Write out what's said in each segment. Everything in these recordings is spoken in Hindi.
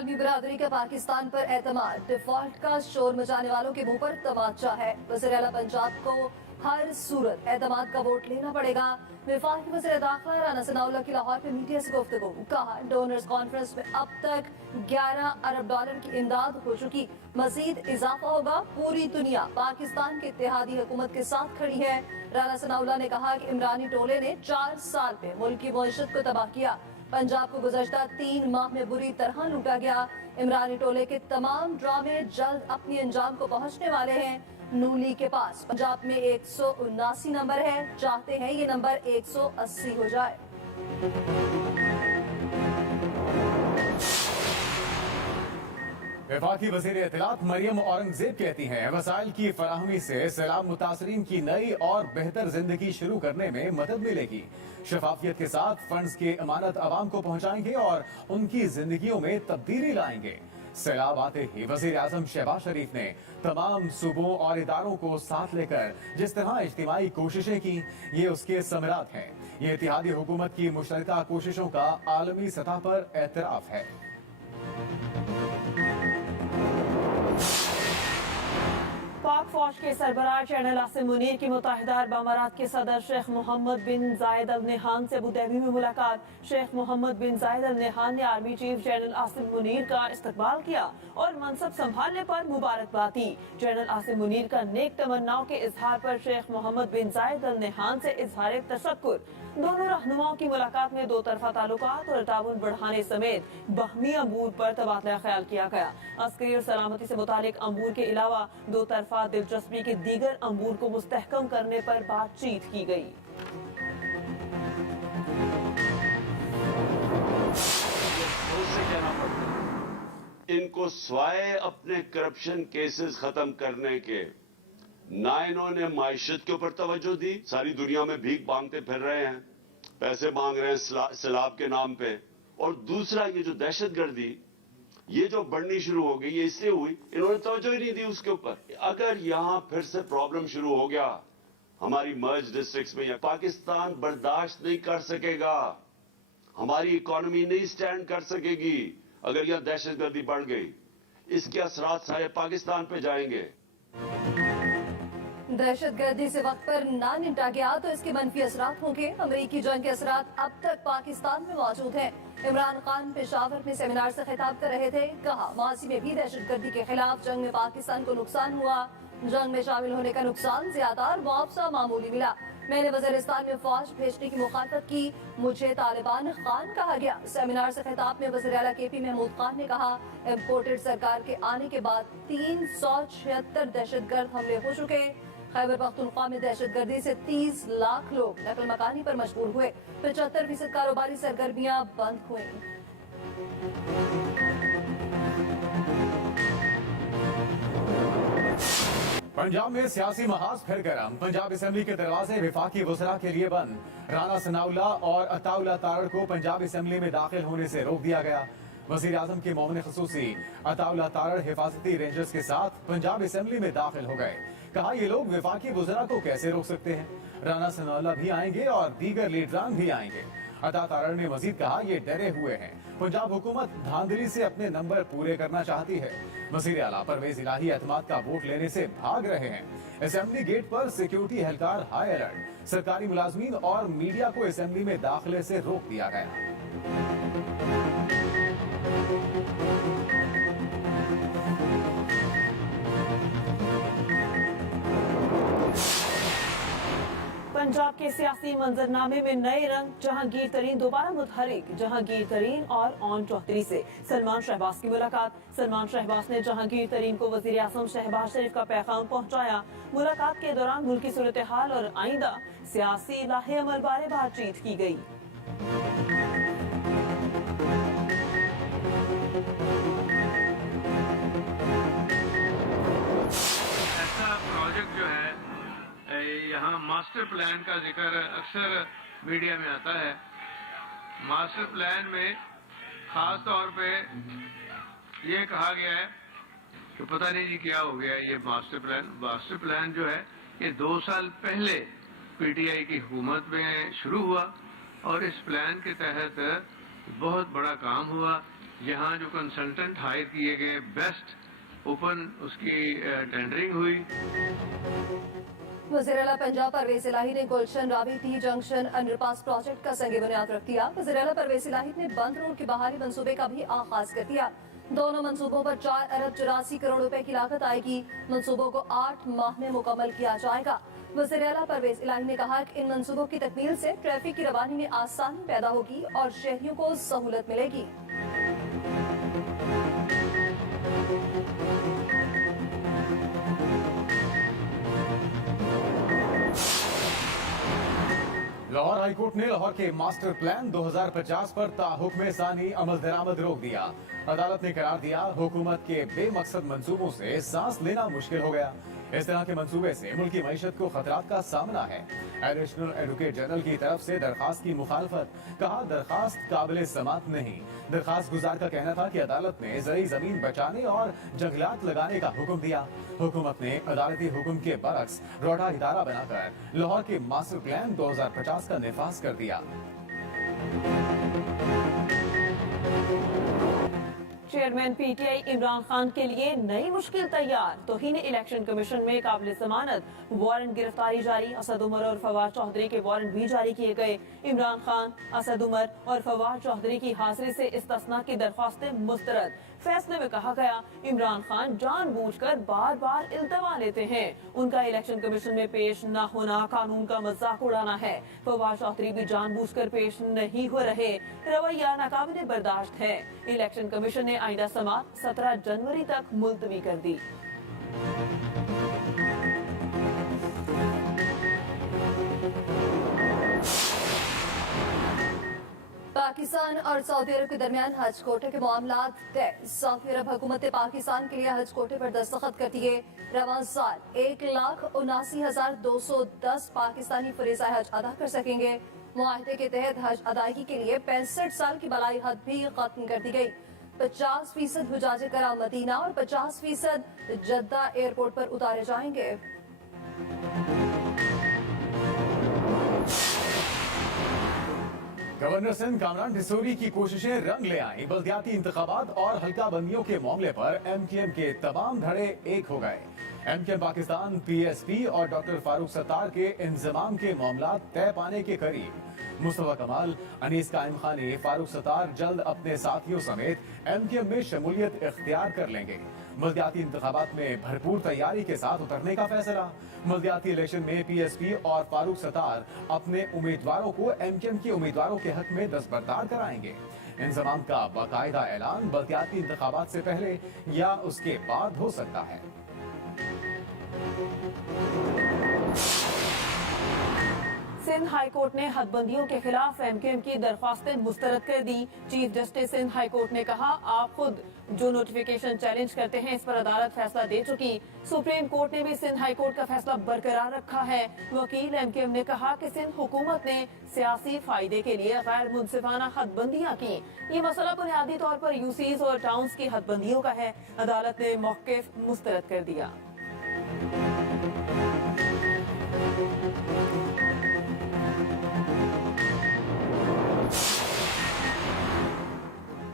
आलमी बिरादरी का पाकिस्तान पर एतमाद, डिफॉल्ट का शोर मचाने वालों के मुंह पर तमाचा है। वज़ीर आला पंजाब को हर सूरत एतमाद का वोट लेना पड़ेगा। वफाकी वज़ीर दाखिला राना सनाउल्लाह की लाहौर में मीडिया से गुफ्तगू, कहा डोनर्स कॉन्फ्रेंस में अब तक 11 अरब डॉलर की इमदाद हो चुकी, मजीद इजाफा होगा। पूरी दुनिया पाकिस्तान के इत्तेहादी हुकूमत के साथ खड़ी है। राना सनाउल्लाह ने कहा कि इमरानी टोले ने 4 साल में मुल्क की मईशत को तबाह किया। पंजाब को गुज़श्ता 3 माह में बुरी तरह लूटा गया। इमरानी टोले के तमाम ड्रामे जल्द अपने अंजाम को पहुंचने वाले हैं। नून लीग के पास पंजाब में 179 नंबर है, चाहते हैं ये नंबर 180 हो जाए। वफाकी वज़ीर इत्तलात मरियम औरंगजेब कहती हैं वसाइल की फराहमी से सैलाब मुतासरीन की नई और बेहतर जिंदगी शुरू करने में मदद मिलेगी। शफाफियत के साथ फंड्स की अमानत आवाम को पहुंचाएंगे और उनकी जिंदगियों में तब्दीली लाएंगे। सैलाब आते ही वज़ीर आज़म शहबाज शरीफ ने तमाम सूबों और इदारों को साथ लेकर जिस तरह इज्तिमाई कोशिशें की, ये उसके समरात हैं। ये इत्तेहादी हुकूमत की मुश्तरका कोशिशों का आलमी सतह पर एतराफ है। पाक फौज के सरबराह जनरल आसिम मुनीर की मुत्तहिदा अरब अमारात के सदर शेख मोहम्मद बिन जायद अल नहान से अबू धाबी में मुलाकात। शेख मोहम्मद बिन जायद अल नहान ने army chief general Asim Munir का इस्तकबाल किया और मनसब संभालने पर मुबारकबाद दी। जनरल आसिम मुनीर का नेक तमन्नाओं के इजहार पर शेख मोहम्मद बिन जायद अल नहान से इजहार तशक्कुर। दोनों रहनुमाओं की मुलाकात में दो तरफा ताल्लुकात और ताउन बढ़ाने समेत बाहमी अमूर पर तबादला ख्याल किया गया। अस्करी और सलामती से मुतालिक अमूर के अलावा दो तरफा दिलचस्पी के दीगर अमूर को मुस्तहकम करने पर बातचीत की गई। इनको स्वाय अपने करप्शन केसेस खत्म करने के ना इन्होंने माइशत के ऊपर तवज्जो दी, सारी दुनिया में भीख मांगते फिर रहे हैं, पैसे मांग रहे हैं सैलाब के नाम पे। और दूसरा ये जो दहशतगर्दी ये जो बढ़नी शुरू हो गई, ये इसलिए हुई इन्होंने तवज्जो ही नहीं दी उसके ऊपर। अगर यहां फिर से प्रॉब्लम शुरू हो गया हमारी मर्ज डिस्ट्रिक्ट्स में, पाकिस्तान बर्दाश्त नहीं कर सकेगा, हमारी इकोनॉमी नहीं स्टैंड कर सकेगी। अगर यहां दहशतगर्दी बढ़ गई इसके असरात सारे पाकिस्तान पे जाएंगे। दहशतगर्दी से वक्त पर ना निपटा गया तो इसके मनफी असरात होंगे। अमरीकी जंग के असरात अब तक पाकिस्तान में मौजूद हैं। इमरान खान पेशावर में सेमिनार से खिताब कर रहे थे, कहा माजी में भी दहशतगर्दी के खिलाफ जंग में पाकिस्तान को नुकसान हुआ, जंग में शामिल होने का नुकसान ज्यादा और मुआवजा मामूली मिला। मैंने वज़ीरिस्तान में फौज भेजने की मुखालफत की, मुझे तालिबान खान कहा गया। सेमिनार से खिताब में वज़ीर आला KP महमूद खान ने कहा इम्पोर्टेड सरकार के आने के बाद 376 दहशतगर्द हमले हो चुके। खैबर पख्तूनख्वा में दहशतगर्दी से 30 लाख लोग नकल मकानी पर मजबूर हुए। 75% कारोबारी सरगर्मियां बंद हुई। पंजाब में सियासी महाज फिर गरम। पंजाब असेंबली के दरवाजे वफाकी वज़रा के लिए बंद। राना सनाउल्लाह और अताउल्लाह तारड़ को पंजाब असेंबली में दाखिल होने से रोक दिया गया। वज़ीर आज़म के मोमिन खसूसी अताउल्लाह तारड़ हिफाजती रेंजर्स के साथ पंजाब असेंबली में दाखिल हो गए। कहा ये लोग वफाकी वज़रा को कैसे रोक सकते हैं। राना सनाउल्लाह भी आएंगे और दीगर लीडरान भी आएंगे। अता तारड़ ने मजीद कहा ये डरे हुए हैं, पंजाब हुकूमत धांधली से अपने नंबर पूरे करना चाहती है। वज़ीर आला परवेज इलाही एतमाद का वोट लेने से भाग रहे हैं। असेंबली गेट पर सिक्योरिटी एहलकार हाई अलर्ट। सरकारी मुलाजमीन और मीडिया को असेंबली में दाखिले से रोक दिया गया। पंजाब के सियासी मंजरनामे में नए रंग। जहांगीर तरीन दोबारा मुतहरिक। जहांगीर तरीन और ऑन चौधरी से सलमान शहबाज की मुलाकात। सलमान शहबाज ने जहांगीर तरीन को वज़ीर आज़म शहबाज शरीफ का पैगाम पहुंचाया। मुलाकात के दौरान मुल्क की सूरत हाल और आइंदा सियासी लाहे अमल बारे बातचीत की गई। ऐसा प्रोजेक्ट जो है यहाँ मास्टर प्लान का जिक्र अक्सर मीडिया में आता है। मास्टर प्लान में खास तौर पे ये कहा गया है कि पता नहीं जी क्या हो गया ये मास्टर प्लान जो है ये 2 साल पहले PTI की हुकूमत में शुरू हुआ और इस प्लान के तहत बहुत बड़ा काम हुआ। यहाँ जो कंसल्टेंट हायर किए गए बेस्ट ओपन उसकी टेंडरिंग हुई। वज़ीर-ए-आला पंजाब परवेज इलाही ने Gulshan Ravi T junction underpass project का संग बुनियाद रख दिया। वज़ीर-ए-आला परवेज इलाही ने बंद रोड के बहाली मंसूबे का भी आगाज कर दिया। दोनों मंसूबों पर 4 अरब 84 करोड़ रुपए की लागत आएगी। मंसूबों को 8 माह में मुकम्मल किया जाएगा। वज़ीर-ए-आला परवेज इलाही ने कहा कि इन मंसूबों की तकमील से ट्रैफिक की रवानी में आसानी पैदा होगी और शहरियों को सहूलत मिलेगी। लाहौर हाईकोर्ट ने लाहौर के मास्टर प्लान 2050 पर ताहुक्म सानी अमल दरामद रोक दिया। अदालत ने करार दिया हुकूमत के बेमकसद मंसूबों से सांस लेना मुश्किल हो गया। इस तरह के मंसूबे से मुल्क की मईशत को खतरात का सामना है। एडिशनल एडवोकेट जनरल की तरफ से दरखास्त की मुखालफत, कहा दरखास्त काबिल समात नहीं। दरखास्त गुजार का कहना था कि अदालत ने जरी जमीन बचाने और जंगलात लगाने का हुक्म दिया। हुकूमत ने अदालती हुक्म के बरक्स रोडा इदारा बनाकर लाहौर के मास्टर प्लान 2050 का निफाज कर दिया। चेयरमैन पीटीआई इमरान खान के लिए नई मुश्किल तैयार। तौहीन इलेक्शन कमीशन में काबिल जमानत वारंट गिरफ्तारी जारी। असद उमर और फवाद चौधरी के वारंट भी जारी किए गए। इमरान खान, असद उमर और फवाद चौधरी की हाजिरी से इस्तिस्ना की दरख्वास्तें मुस्तरद। फैसले में कहा गया इमरान खान जानबूझकर बार बार इल्तवा लेते हैं। उनका इलेक्शन कमीशन में पेश न होना कानून का मजाक उड़ाना है। फवाद चौधरी भी जानबूझकर पेश नहीं हो रहे। रवैया नाकाबिले बर्दाश्त है। इलेक्शन कमीशन ने आइंदा समाअत 17 जनवरी तक मुलतवी कर दी। पाकिस्तान और सऊदी अरब के दरमियान हज कोटे के मामलात तय। सऊदी अरब हुकूमत ने पाकिस्तान के लिए हज कोटे पर दस्तखत कर दिए। रवां साल 1,79,210 पाकिस्तानी फरीज़ाए हज अदा कर सकेंगे। मुआहदे के तहत हज अदायगी के लिए 65 साल की बलाई हद भी खत्म कर दी गई। 50% हुजाजे करा मदीना और 50% जद्दा एयरपोर्ट पर उतारे जाएंगे। गवर्नर सिंध कामरान डिसोरी की कोशिशें रंग ले आई। बल्दियाती इंतखाबात और हल्का बंदियों के मामले पर एमकेएम के तमाम धड़े एक हो गए। एमकेएम पाकिस्तान, पीएसपी और डॉक्टर फारूक सत्तार के इंजमाम के मामला तय पाने के करीब। मुस्तफा कमाल, अनीस कायम खानी, फारूक सत्तार जल्द अपने साथियों समेत एमकेएम में शमूलियत इख्तियार कर लेंगे। बल्दियाती इंतखाबात में भरपूर तैयारी के साथ उतरने का फैसला। बल्दियाती इलेक्शन में पीएसपी और फारूक सत्तार अपने उम्मीदवारों को एमकेएम के उम्मीदवारों के हक में दस्तबरदार कराएंगे। इंजमाम का बाकायदा ऐलान बल्दियाती इंतखाबात से पहले या उसके बाद हो सकता है। सिंध हाई कोर्ट ने हदबंदियों के खिलाफ एमकेएम की दरख्वास्तें मुस्तरद कर दी। Chief justice Sindh high court ने कहा आप खुद जो नोटिफिकेशन चैलेंज करते हैं इस पर अदालत फैसला दे चुकी। सुप्रीम कोर्ट ने भी सिंध हाई कोर्ट का फैसला बरकरार रखा है। वकील एमकेएम ने कहा कि सिंध हुकूमत ने सियासी फायदे के लिए गैर मुनसिफाना हदबंदियाँ की। ये मसला बुनियादी तौर पर यूसीज और टाउन्स की हदबंदियों का है। अदालत ने मौक़िफ़ मुस्तरद कर दिया।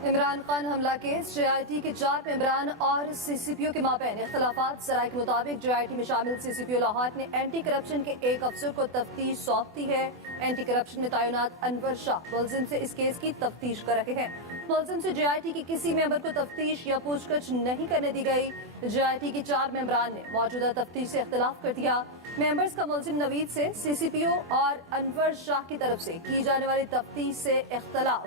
इमरान खान हमला केस, जेआईटी के 4 मेंबरान और सीसीपीओ के माबैन इख्तलाफात। सराय के मुताबिक जेआईटी में शामिल सीसीपीओ लाहौर ने एंटी करप्शन के एक अफसर को तफ्तीश सौंप दी है। एंटी करप्शन में तैनात अनवर शाह मुलजिम से इस केस की तफ्तीश कर रहे हैं। मुलजिम से जेआईटी के किसी मेंबर को तफ्तीश या पूछताछ नहीं करने दी गई। जेआईटी के 4 मेंबरान ने मौजूदा तफ्तीश से इख्तलाफ कर दिया। मेंबर्स का मुलजिम नवीद से, सीसीपीओ और अनवर शाह की तरफ से की जाने वाली तफ्तीश से इख्तलाफ।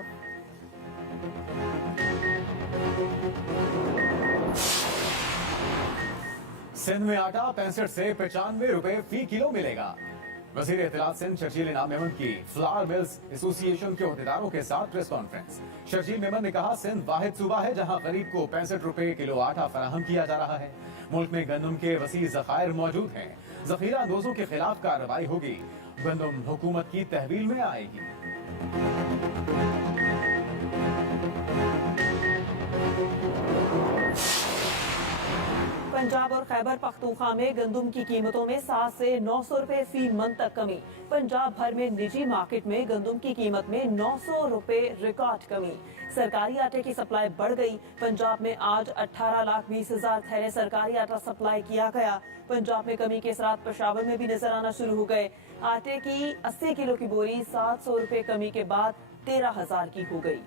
सिंध में आटा 65 से 95 रुपए फी किलो मिलेगा। वज़ीर इत्तलात सिंध शर्जील इनाम मेमन की फ्लावर मिल्स एसोसिएशन के अहदेदारों के साथ प्रेस कॉन्फ्रेंस। शर्जील मेमन ने कहा सिंध वाहिद सूबा है जहां गरीब को 65 रुपए किलो आटा फराहम किया जा रहा है। मुल्क में गंदम के वसी ज़खायर मौजूद हैं। ज़ख़ीरा अंदोजों के खिलाफ कार्रवाई होगी। गंदम हुकूमत की तहवील में आएगी। पंजाब और खैबर खैबर पख्तूनख्वा में गंदम की कीमतों में 7 से 900 रुपए फी मन तक कमी। पंजाब भर में निजी मार्केट में गंदम की कीमत में 900 रुपए रिकॉर्ड कमी। सरकारी आटे की सप्लाई बढ़ गई। पंजाब में आज 18,20,000 थैले सरकारी आटा सप्लाई किया गया। पंजाब में कमी के असरात पेशावर में भी नजर आना शुरू हो गए। आटे की 80 किलो की बोरी 700 रुपए कमी के बाद 13,000 की हो गई।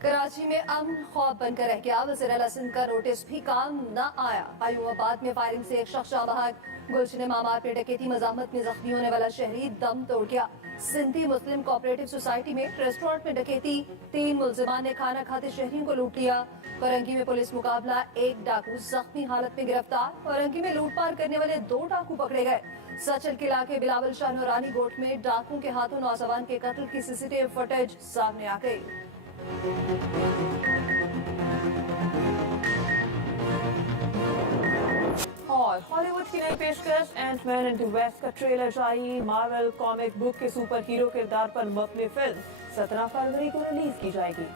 कराची में अमन खौफ बनकर रह गया। वज़ीर आला सिंध का नोटिस भी काम न आया। अयूबाबाद में फायरिंग से एक शख्स बहक। गुलशन मामार पे डकैती मजामत में जख्मी होने वाला शहरी दम तोड़ गया। सिंधी मुस्लिम कोऑपरेटिव सोसाइटी में रेस्टोरेंट में डकैती। 3 मुलजिमान ने खाना खाते शहरियों को लूट लिया। फरंगी में पुलिस मुकाबला, एक डाकू जख्मी हालत में गिरफ्तार। फरंगी में लूटपाट करने वाले 2 डाकू पकड़े गए। सचल के इलाके बिलावल शाह नूरानी गोट में डाकुओं के हाथों नौजवान के कत्ल की सीसीटीवी फुटेज सामने आ गई। और हॉलीवुड की नई पेशकश एंटमैन एंड द वेस्ट का ट्रेलर जारी। मार्वल कॉमिक बुक के सुपर हीरो किरदार पर मबनी फिल्म 17 फरवरी को रिलीज की जाएगी।